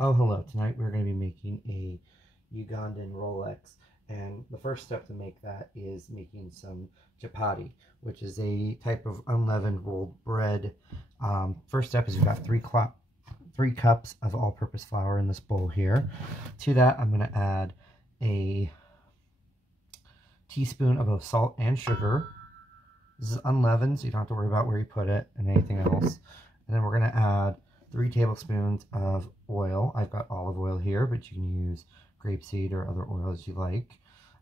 Oh, hello. Tonight we're going to be making a Ugandan ROLEX, and the first step to make that is making some chapati, which is a type of unleavened rolled bread. First step is we've got three cups of all-purpose flour in this bowl here. To that, I'm going to add a teaspoon of both salt and sugar. This is unleavened, so you don't have to worry about where you put it and anything else. And then we're going to add 3 tablespoons of oil. I've got olive oil here, but you can use grapeseed or other oils you like.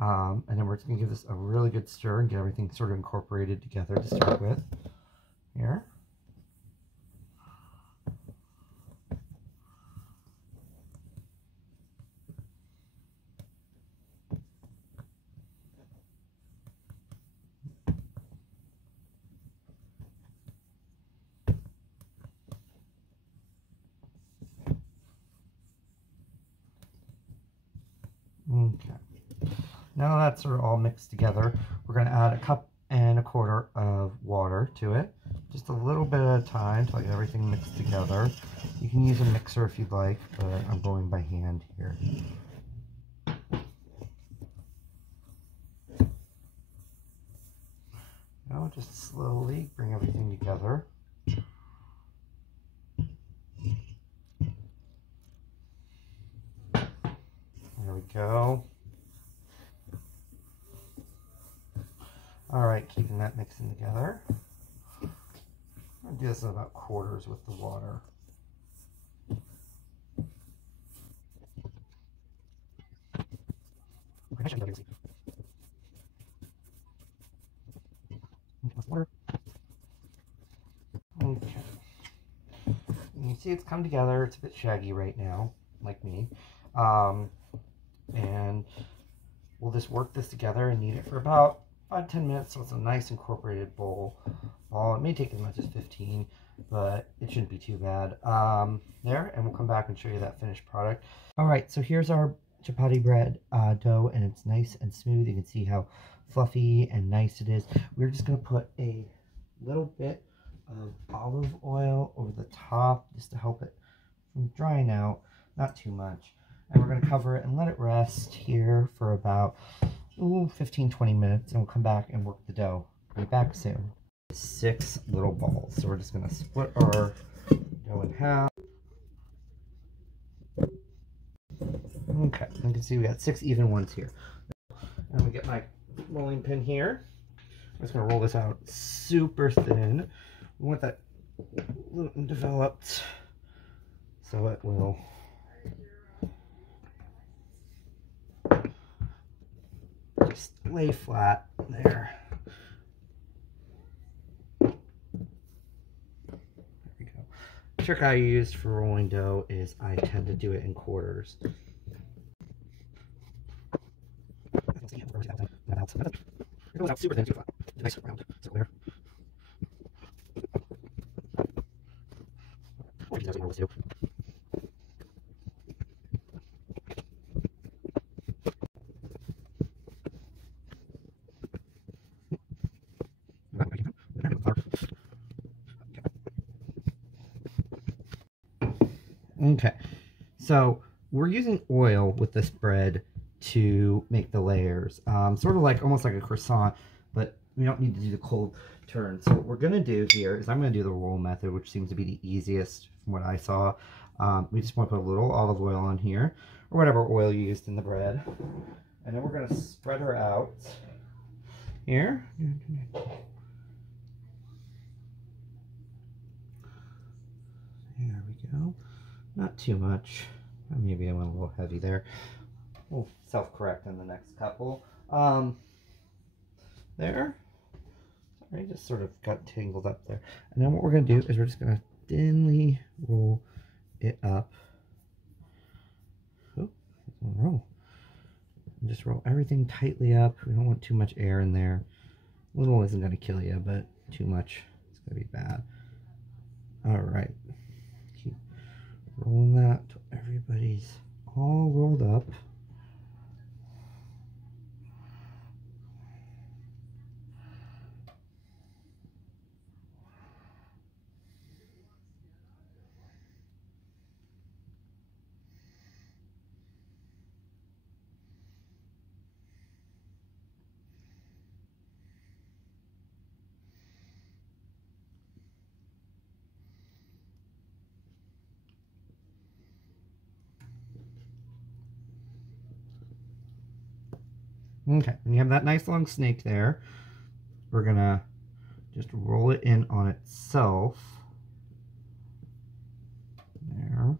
And then we're just going to give this a really good stir and get everything sort of incorporated together to start with. Here. Okay. Now that's sort of all mixed together, we're going to add 1.25 cups of water to it. Just a little bit at a time to get everything mixed together. You can use a mixer if you'd like, but I'm going by hand here. Now just slowly bring everything together. There we go. Alright, keeping that mixing together. I'll do this in about quarters with the water. Okay. You see it's come together. It's a bit shaggy right now, like me. And we'll just work this together and knead it for about 5-10 minutes, so it's a nice incorporated bowl. It may take as much as 15, but it shouldn't be too bad. There, and we'll come back and show you that finished product. Alright, so here's our chapati bread dough, and it's nice and smooth. You can see how fluffy and nice it is. We're just going to put a little bit of olive oil over the top just to help it from drying out, not too much. And we're going to cover it and let it rest here for about 15-20 minutes, and we'll come back and work the dough. We'll be back soon. 6 little balls, so we're just going to split our dough in half. Okay, you can see we got 6 even ones here. And we get my rolling pin here. I'm just going to roll this out super thin. We want that gluten developed so it will just lay flat there. There we go. The trick I used for rolling dough is I tend to do it in quarters. It goes out super thin, super flat. It's nice and round. So there. Or you can roll this too. Okay, so we're using oil with this bread to make the layers, sort of like almost like a croissant, but we don't need to do the cold turn. So what we're going to do here is I'm going to do the roll method, which seems to be the easiest from what I saw. We just want to put a little olive oil on here, or whatever oil you used in the bread, and then we're going to spread her out here. There we go. Not too much. Maybe I went a little heavy there. We'll self-correct in the next couple. There. Sorry, just sort of got tangled up there. And then what we're going to do is we're just going to thinly roll it up. Oh, roll. And just roll everything tightly up. We don't want too much air in there. A little isn't going to kill you, but too much, it's going to be bad. Alright. Keep rolling that till everybody's all rolled up. Okay, and you have that nice long snake there. We're gonna just roll it in on itself. There.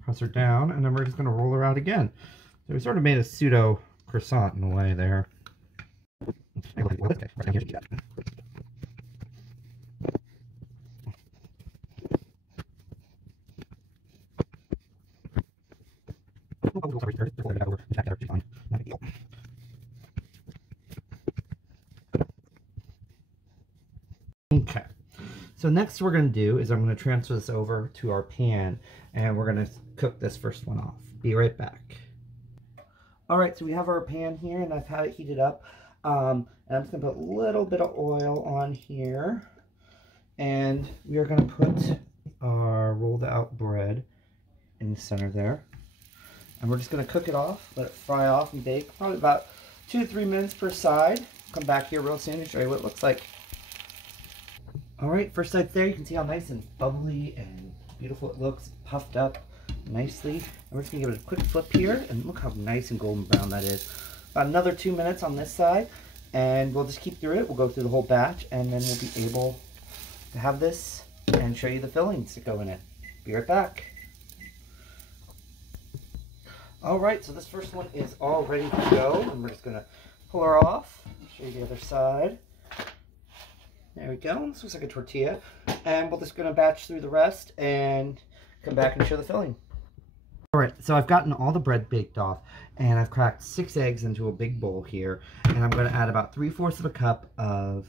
Press her down, and then we're just gonna roll her out again. So we sort of made a pseudo croissant in a way there. Okay, so next we're going to do is I'm going to transfer this over to our pan, and we're going to cook this first one off. Be right back. Alright, so we have our pan here, and I've had it heated up. And I'm just going to put a little bit of oil on here. And we are going to put our rolled out bread in the center there. And we're just going to cook it off, let it fry off and bake. Probably about 2 to 3 minutes per side. Come back here real soon and show you what it looks like. Alright, first side's there. You can see how nice and bubbly and beautiful it looks. Puffed up nicely. And we're just going to give it a quick flip here. And look how nice and golden brown that is. About another 2 minutes on this side. And we'll just keep through it. We'll go through the whole batch. And then we'll be able to have this and show you the fillings that go in it. Be right back. Alright, so this first one is all ready to go. And we're just going to pull her off. Show you the other side. There we go. This looks like a tortilla. And we're just going to batch through the rest and come back and show the filling. Alright, so I've gotten all the bread baked off, and I've cracked 6 eggs into a big bowl here, and I'm going to add about 3/4 of a cup of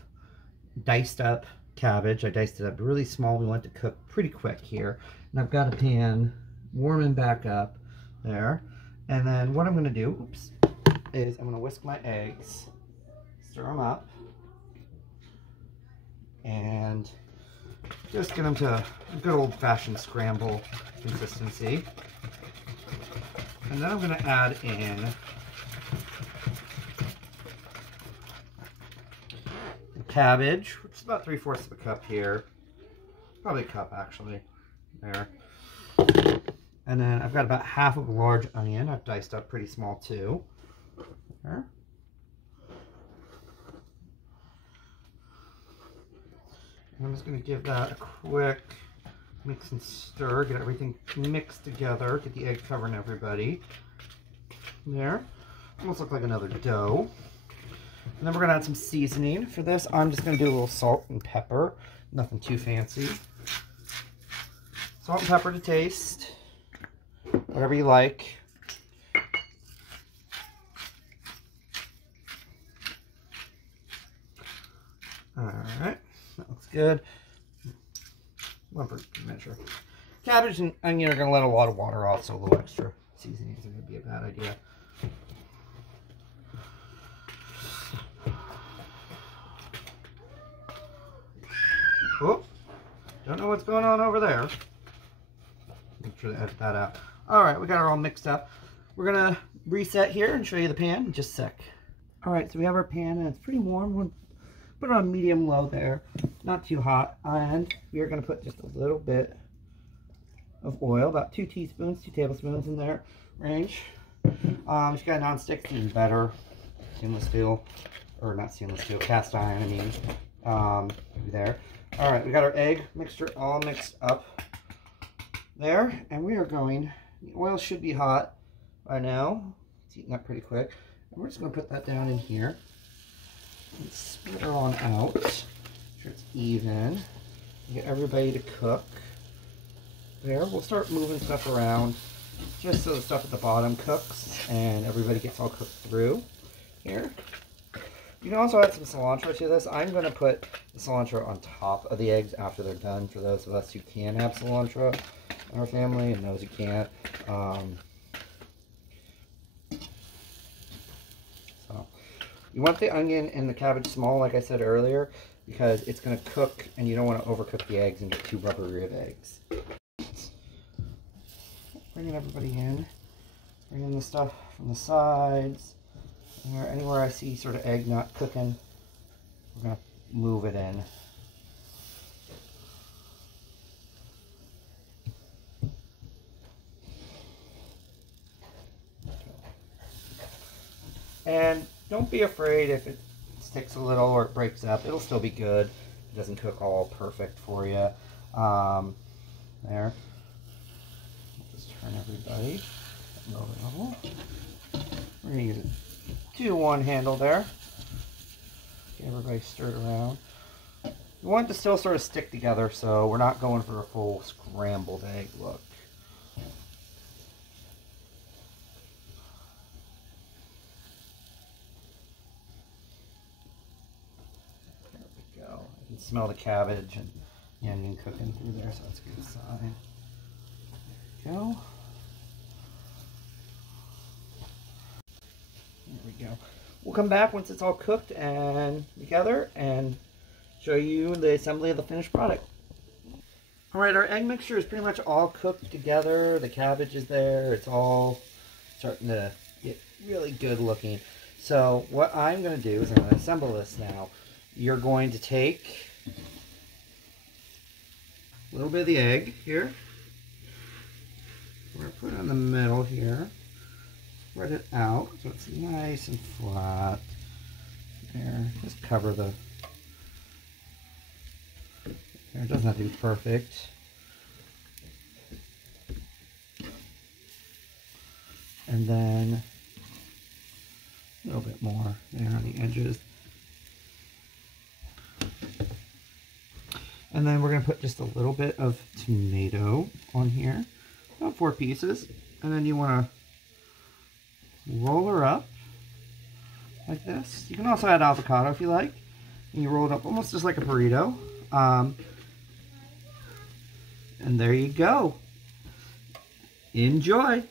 diced up cabbage. I diced it up really small. We want it to cook pretty quick here. And I've got a pan warming back up there. And then what I'm going to do, is I'm going to whisk my eggs, stir them up, and just get them to a good old-fashioned scramble consistency. And then I'm going to add in the cabbage, which is about 3/4 of a cup here. Probably a cup, actually. There. And then I've got about half of a large onion. I've diced up pretty small, too. There. And I'm just going to give that a quick mix and stir, get everything mixed together, get the egg covering everybody. There. Almost look like another dough. And then we're going to add some seasoning. For this, I'm just going to do a little salt and pepper. Nothing too fancy. Salt and pepper to taste. Whatever you like. Alright. That looks good. One per measure. Cabbage and onion are going to let a lot of water off, so a little extra seasoning isn't going to be a bad idea. Oh, don't know what's going on over there. Make sure to edit that out. Alright, we got her all mixed up. We're going to reset here and show you the pan in just a sec. Alright, so we have our pan and it's pretty warm. We'll put it on medium low there. Not too hot. And we are going to put just a little bit of oil, about 2 teaspoons, 2 tablespoons in there range. If you got a nonstick, it's even better. Stainless steel, or not stainless steel, cast iron, I mean. There. Alright, we got our egg mixture all mixed up there. And we are going, the oil should be hot by now. It's heating up pretty quick. And we're just going to put that down in here. And split her on out. Make sure it's even. Get everybody to cook. There, we'll start moving stuff around just so the stuff at the bottom cooks and everybody gets all cooked through here. You can also add some cilantro to this. I'm going to put the cilantro on top of the eggs after they're done for those of us who can have cilantro in our family and those who can't. So you want the onion and the cabbage small, like I said earlier, because it's going to cook and you don't want to overcook the eggs and get too rubbery of eggs. Bringing everybody in, bringing the stuff from the sides, or anywhere I see sort of egg not cooking, we're going to move it in. And don't be afraid if it sticks a little or it breaks up. It'll still be good. It doesn't cook all perfect for you. There. Just turn everybody lower level. We're going to use a 2-1 handle there. Get everybody stirred around. We want it to still sort of stick together, so we're not going for a full scrambled egg look. There we go. I can smell the cabbage and the onion cooking through there, so that's a good sign. There we go. There we go. We'll come back once it's all cooked and together and show you the assembly of the finished product. Alright, our egg mixture is pretty much all cooked together. The cabbage is there. It's all starting to get really good looking. So what I'm going to do is I'm going to assemble this now. You're going to take a little bit of the egg here. We're going to put it in the middle here. Spread it out so it's nice and flat. There, just cover the... There, it doesn't have to be perfect. And then a little bit more there on the edges. And then we're going to put just a little bit of tomato on here. About 4 pieces. And then you want to roll her up like this. You can also add avocado if you like. And you roll it up almost just like a burrito. And there you go. Enjoy.